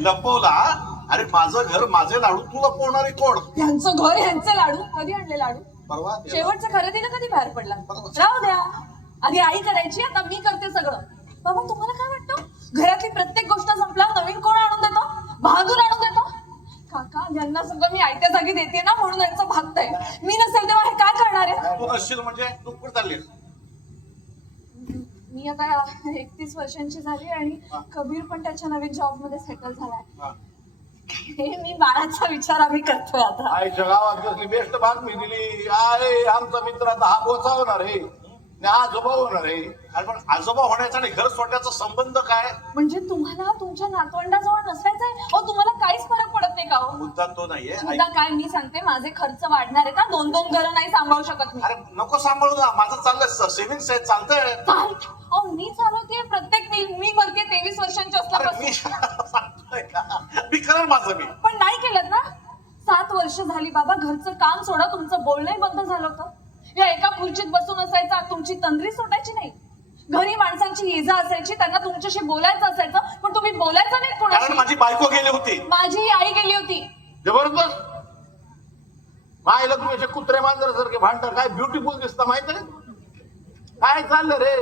लपवला? अरे माझं घर माझे लाडू तू लपवणारे कोण? ह्यांचं घर ह्यांचे लाडू. कधी आणले लाडू? परवा शेवटच्या खरेदीला कधी बाहेर पडला? राहू द्या, आधी आई करायची, आता मी करते सगळं. बाबा तुम्हाला काय वाटतं, घरातली प्रत्येक गोष्ट संपला नवीन कोण आणून देतो? बहादूर आणून देतो? काका यांना सगळं मी आयत्या जागी देते ना, म्हणून यांचं भागतंय. मी नसेल तेव्हा हे काय करणार आहे? तू नसशील म्हणजे तू कुठे चाललीस? मी आता 31 वर्षांची झाली आणि कबीर पण त्याच्या नवीन जॉब मध्ये सेटल झालाय. हे मी बाळाचा विचार आम्ही करतोय आता. आईच्या गावात कसली बेस्ट बातमी दिली. आहे आमचा मित्र आता हा बोचा होणार आहे, आजोबा होणार आहे. अरे पण आजोबा होण्याचा आणि घर सोडण्याचा संबंध काय? म्हणजे तुम्हाला तुमच्या नातवंडाजवळ नसायचंय? अहो तुम्हाला काहीच फरक पडत नाही का? हो मुद्दा तो नाहीये. मुद्दा काय मी सांगते, माझे खर्च वाढणार आहे का? 2-2 घरं नाही सांभाळू शकत मी. अरे नको सांभाळू ना, माझं चाललंय सेव्हिंग्स आहे, चालतंय. अहो मी चालवते प्रत्येक मी करते 23 वर्षांची अरे असल्यापासून. मी सांगतोय का, मी करेल माझं मी. पण नाही केलं ना. 7 वर्ष झाली बाबा, घरचं काम सोडा, तुमचं बोलणंही बंद झालं होतं. या एका खुर्चीत बसून असायचा, तुमची तंद्री सुटायची नाही. घरी माणसांची इजा असायची, त्यांना तुमच्याशी बोलायचं असायचं, पण तुम्ही बोलायचं नाही कारण कोणाशी. माझी बायको गेली होती. माझी आई गेली होती. जबरदस्त. मायला तुम्ही असे कुत्रे मांजरासारखे भांडता. काय ब्युटिफुल दिसता माहित आहे? काय चाललं रे?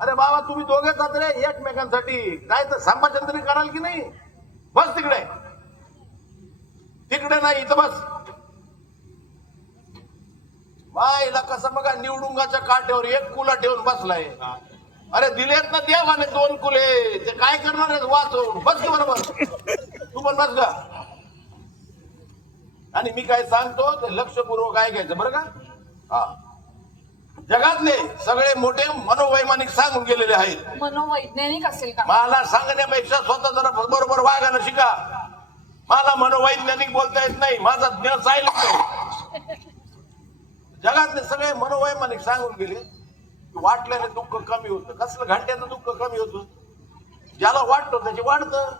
अरे बाबा तुम्ही दोघेच आहात रे एकमेकांसाठी. काय तर संभाषण तरी कराल की नाही? बस तिकडे, तिकडे नाही इथं बस. मायला कसं बघा, निवडुंगाच्या काठ्यावर एक कुला ठेवून बसलाय. अरे दिलेत ना देवाने 2 कुले, ते काय करणार आहेत वाचवून. बस की बरोबर, तू पण बस का. आणि मी काय सांगतो ते लक्षपूर्वक ऐकायचं बरं का. हा, जगातले सगळे मोठे मनोवैमानिक सांगून गेलेले आहेत. मनोवैज्ञानिक असेल का? मला सांगण्यापेक्षा स्वतः जरा बरोबर वागायला शिका. मला मनोवैज्ञानिक बोलता येत नाही, माझा ज्ञान सायलेंट आहे. जगातले सगळे मनोवैमानिक सांगून गेले की वाटल्याने दुःख कमी होतं. कसलं घंट्याचं दुःख कमी होतं? ज्याला वाटतो त्याचे वाढतं,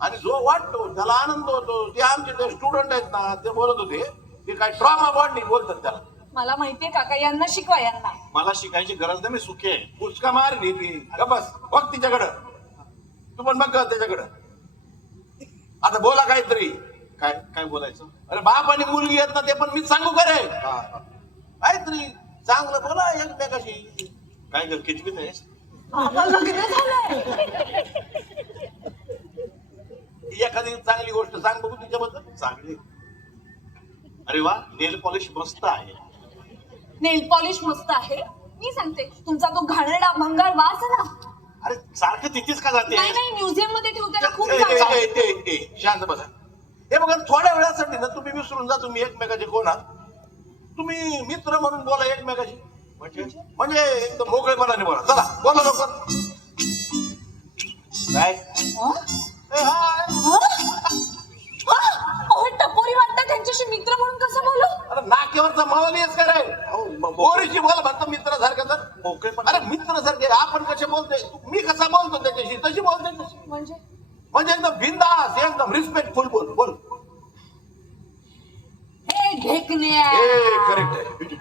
आणि जो वाटतो त्याला आनंद होतो. ते आमचे ते स्टुडंट आहेत ना, ते बोलत होते ते काय ट्रॉमा बॉन्डिंग बोलतात त्याला. मला माहितीये काका, यांना शिकवा यांना. मला शिकायची गरज नाही, मी सुखी आहे. पुचका मार ती का बस. बघ तिच्याकडं, तू पण बघ त्याच्याकडं. आता बोला काहीतरी. काय काय बोलायचं? अरे बाप आणि मुलगी आहेत ना, ते पण मीच सांगू का रे? काहीतरी चांगलं बोला एकमेकाशी. काय ग किचकिच आहेस? आता लग्न झालंय. एखादी चांगली गोष्ट सांग बघू तिच्याबद्दल. चांगली. अरे वा, नेल पॉलिश मस्त आहे. नेल पॉलिश मस्त आहे. मी सांगते, तुमचा तो घाणेरडा भंगार वास आहे ना. अरे सारखं तिथेच का जाते? नाही नाही, म्युझियम मध्ये ठेवते ना, खूप चांगला आहे. शांत बसा. हे बघा, थोड्या वेळासाठी ना तुम्ही विसरून जा तुम्ही एकमेकाचे कोण आहात. तुम्ही मित्र म्हणून बोला एकमेकाशी. म्हणजे एकदम मोकळेपणाने बोला. चला बोला लवकर. काय? ए, हाय. अहो, टपोरी वाटतं, त्यांच्याशी मित्र म्हणून कसं बोलू? अरे नाक्यावरचा मावली आहेस का रे? पोरीशी बोल म्हणतो मित्रासारखं. तर मोकळेपण. अरे मित्रासारखे आपण कसे बोलतोय, मी कसा बोलतो त्याच्याशी तशी बोलतोय तशी. म्हणजे एकदम बिंदास, एकदम रिस्पेक्टफुल बोल बोल. हे ढेकण्या करेक्ट आहे.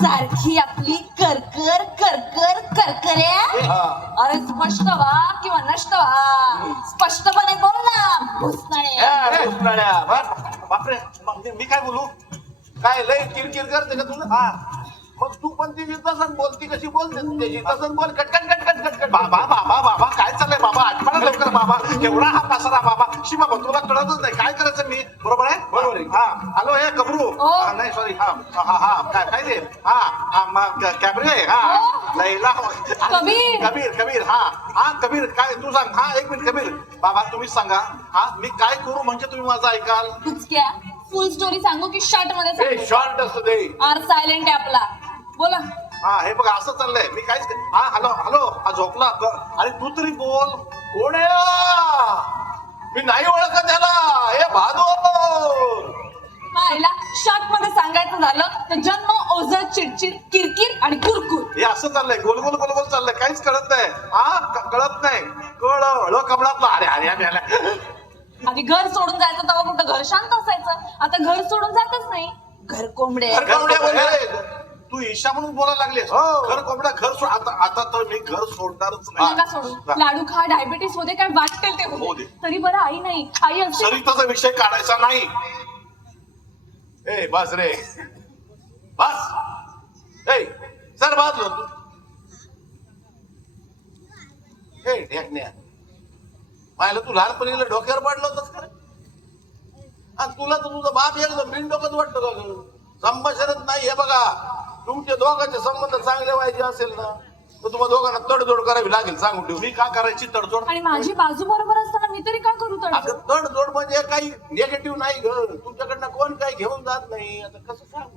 सारखी आपली करकर करकर करकऱ्या. हा. अरे स्पष्ट व्हा किंवा नष्ट व्हा. स्पष्टपणे बोल ना, भुसनाळे. उन्हाळ्या बापरे, मी काय बोलू? काय लय किरकिर करते का तुला? हा, मग तू पण तिची तसंच बोलती. कशी बोलते त्याची तसंच बोल. कटकट कटकट कटकट. बाबा बाबा बाबा काय चाललंय बाबा? आठवडा लवकर बाबा. केवढा हा पसारा बाबा. शी बाबा तुला कळतच नाही काय करायचं मी. बरोबर आहे? बरोबर आहे. हा हॅलो, हे कबरू. ओ. नाही सॉरी. हा हा हा काय काय ते? हा कॅबरे. हा लैला. कबीर. कबीर कबीर. हा कबीर काय तू सांग. हा 1 मिनिट कबीर. बाबा तुम्हीच सांगा. हा मी काय करू म्हणजे तुम्ही माझं ऐकाल? कुचक्या, फुल स्टोरी सांगू की शॉर्ट मध्ये सांगू? शॉर्ट असतं ते. आर सायलेंट आहे आपला. बोला. हा हे बघा असं चाललंय. मी काहीच हा हॅलो हॅलो हा झोपला. अरे तू तरी बोल. कोण आहे? मी नाही ओळखत त्याला. हे बहादूर. मायला शॉर्ट मध्ये सांगायचं झालं तर जन्म, ओझर, चिडचिड, किरकिर आणि कुरकुर. हे असं चाललंय. गोल गोल गोल गोल चाललंय. काहीच कळत नाही. हा कळत नाही. कळ कमळातला. अरे अरे अरे आधी घर सोडून जायचं तेव्हा कुठं घर शांत असायचं. आता घर सोडून जातच नाही. घर कोंबडे. घर कोंबड्या बोलले. तू ईशा म्हणून बोलायला लागलीस हो. घर कोंबड्या घर सोड आता तर मी घर सोडणारच नका सोडू. लाडू खा, डायबिटीस होते, काय वाटेल ते होऊ होते. दे. तरी बरं आई नाही, आई असते. सरिताचा विषय काढायचा नाही. ए बस रे बस. ए सर बाजलो तू. ए ढेकण्या पाहिलं तू लहानपणीला डोक्यावर पाडलं होतंस का रे? आणि तुला तर तुझा बाप एकदम बिनडोकत वाटतं का ग? संभाषणच नाही. हे बघा तुमचे दोघांचे संबंध चांगले व्हायचे असेल ना तर तुम्हाला दोघांना तडजोड करावी लागेल. सांगून ठेव. मी का करायची तडजोड? आणि माझी बाजू बरोबर असताना मी तरी का करू आता तडजोड? तडजोड म्हणजे काही निगेटिव्ह नाही ग. तुमच्याकडनं कोण काही घेऊन जात नाही. आता कसं सांगू